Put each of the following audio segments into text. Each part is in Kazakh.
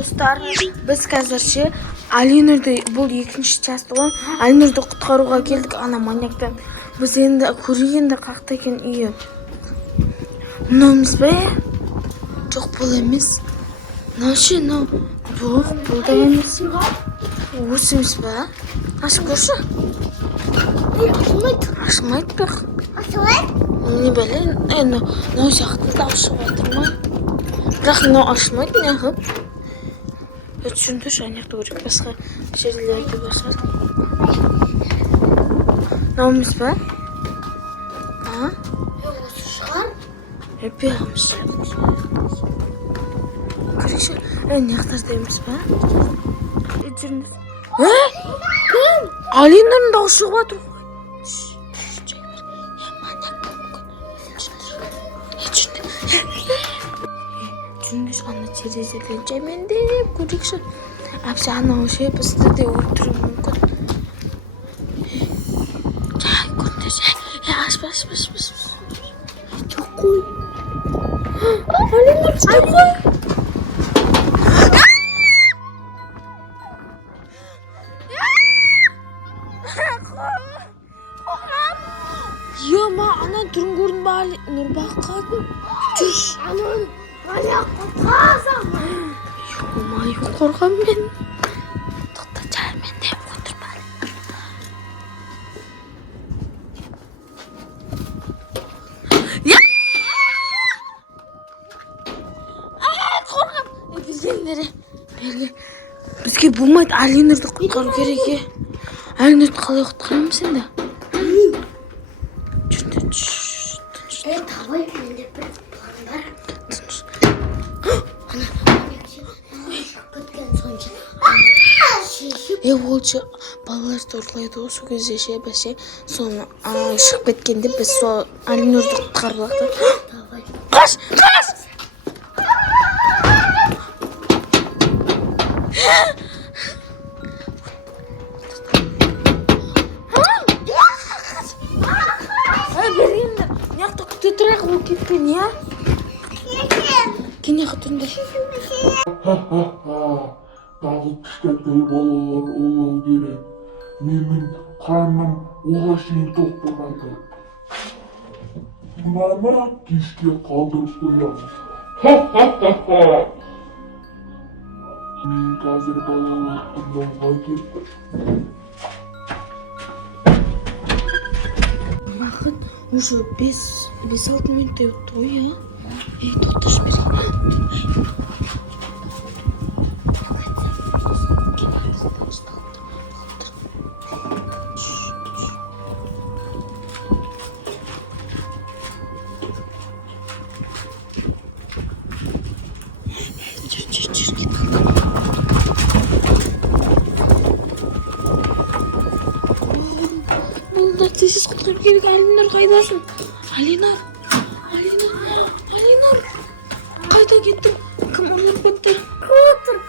dostlar, biz hozir Alinurda bu ikkinchi часть bo'lgan. Alinurda qutqaruvga keldik ana manyakdan. Biz endi ko'rganda qayerda ekan uyi. Nomimiz be? Yo'q bo'lamiz. Nashino bu deganiz. O'simiz be? Aşk ko'rsa? Aşmaydı bak. Ne böyle? Ne uzaktı aşmaydı. Bırak ne aşmaydı ne yapıp? Üçüncü şanyak doğru başka şeylerde başlar. Namımız var. Ha? Hep yapmışlar. Karışık. Ne kadar demiş be? Üçüncü. Ne? Ali'nin de aşığı var. Çünkü anne çeşitli cemende kucakşa. Abi anne o şey pasta de oturup mümkün. Gel kurtulacak. Ya bas. Çok koy. Ali'nin çok koy. Ya ma ana durun görün bari nur bakkalım. Çüş. Anan manyak korkasam. Yok korkam ben. Tutacağım ben de otur bari. Ya. Korkam. Bizgenlere. Bizge bulmaydı. Alinur'da kurtarı gerek ya. Alinur'da kalıyor kurtarır mısın da? Davay elinde bir plan var. Olca balalar torlaydı o su göz yaşaya başa sonra ışık bitkende biz so Alinur'da kurtarladı. Kaç! Tutrak bu kitin ya. Kine kutunda. Dağlı kişilikleri balalar olmalı gerek. Benim karnım ola şeyin tok bulmadı. Bunlarla kişiye kaldırıp koyalım. Benim hazır balalar kullanma gitti. Bakın, уже 5-6 минут öttü o ya. Tuttuş bir. Sessiz kurtarıp geri Alinur kaydasın. Alinur. Kayda gittim. Kim onu bitti. Otur.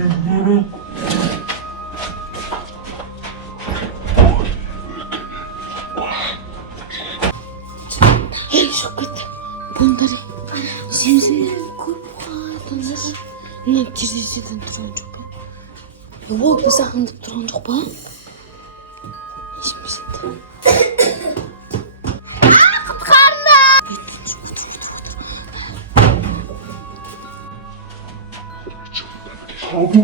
Тэмдэрэг. Шокот. Бундари. Симсим. Бундар. Нэг жирээсээ турсан жоо. Өвөө бусахан турсан жоо ба. Симсим. Хавуу.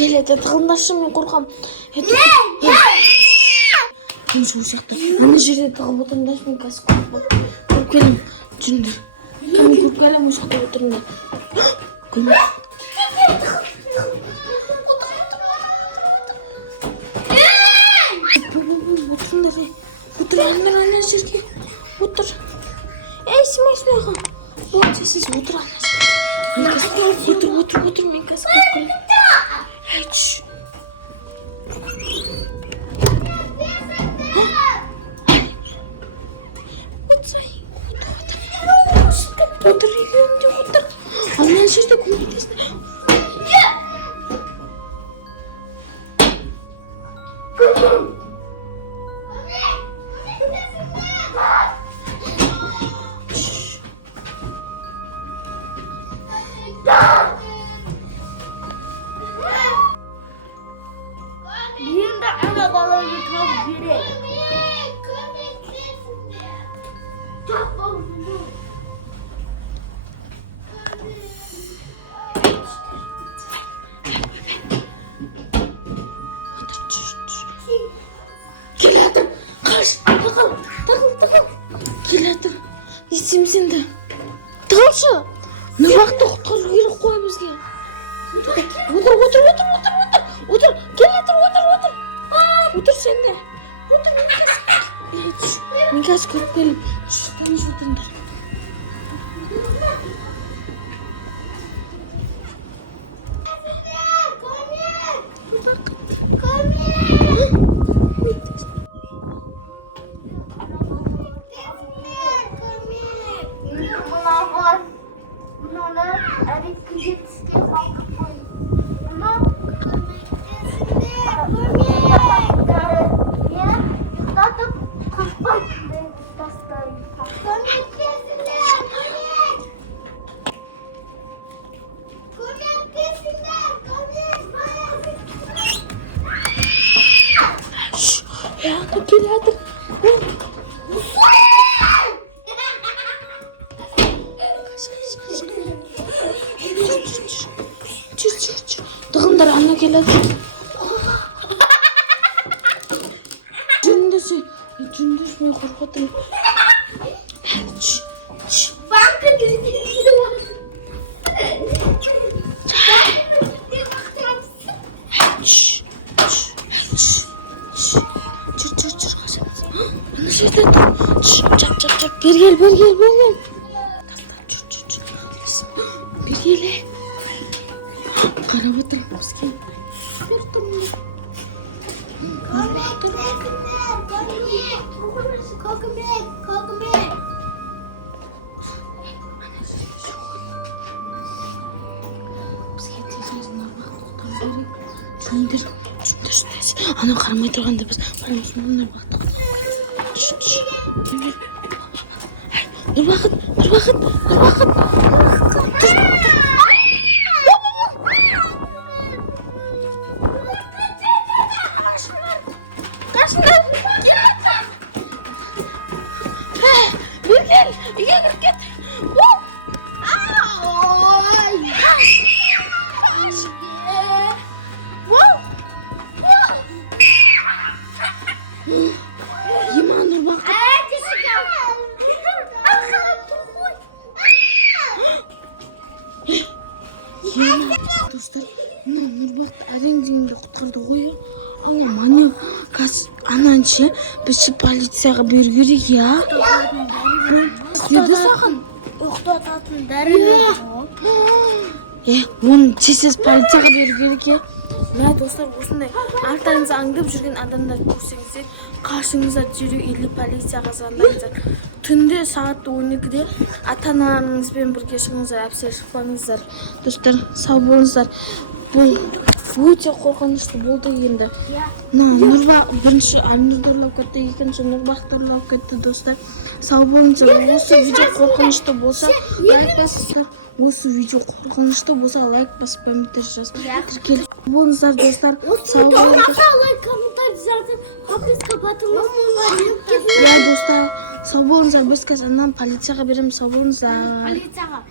Келеді тығылдашы мен қорқам. Мен сол сияқты ана жерде тығып отырмын мен қазір көріп келем жүндір. Мен көріп келем осы жақта отырмын. Отырыңдар. Отыр ана жерге. Отыр. Смешно. Вот сіз отыр ана жерге. Отыр мен қазір көріп келем. Hiç. Otur yürüyorum diyor otur. Annen şurada kumdasın. Келеді. Естимісің де. Тығылшы. Нұрбақты құтқару керек қой бізге. Отыр. Келеді. Отыр сен де. Мен қазір көріп келем. Шықтаңыз отырыңдар. Келеді. Жүр. Тығындар ана келеді. Жүндес мен қорқатым. Банка Çap. Bir gel. Bir gel. Karabatır mısın? Ана қарамай тұрғанда біз баламызбен бақтық. Нұрбақыт. Bir gel. Uyuyor git. Wow. Достар, мына Нұрбақты әрең дегенде құтқарды ғой. Ал мана қазір ананшы біз полицияға беру керек, я? Ұйықтататын дәрі Оны тез полицияға беру керек, я? Мына достар, осындай артаңызды аңдып жүрген адамдар көрсеңіздер, қашыңыздар дереу или полицияға звондаңыздар. Түнде сағат 12-де ата-аналарыңызбен бірге шығыңыздар, әпсер шықпаңыздар. Достар, сау болыңыздар. Бұл өте қорқынышты болды енді. Нұрбақ бірінші Әлнұрды ұрлап кетті, екінші Нұрбақты ұрлап кетті, достар. Сау болыңыздар. Осы видео қорқынышты болса, лайк басыңыздар. Осы видео қорқынышты болса, лайк басып комментарий жазып. Тіркеліп болыңыздар, достар. Сау болыңыздар. лайк, комментарий жазып, подписка батырмыз. Достар, сау болыңыздар. Біз қазір полицияға береміз. Сау болыңыздар. Полицияға.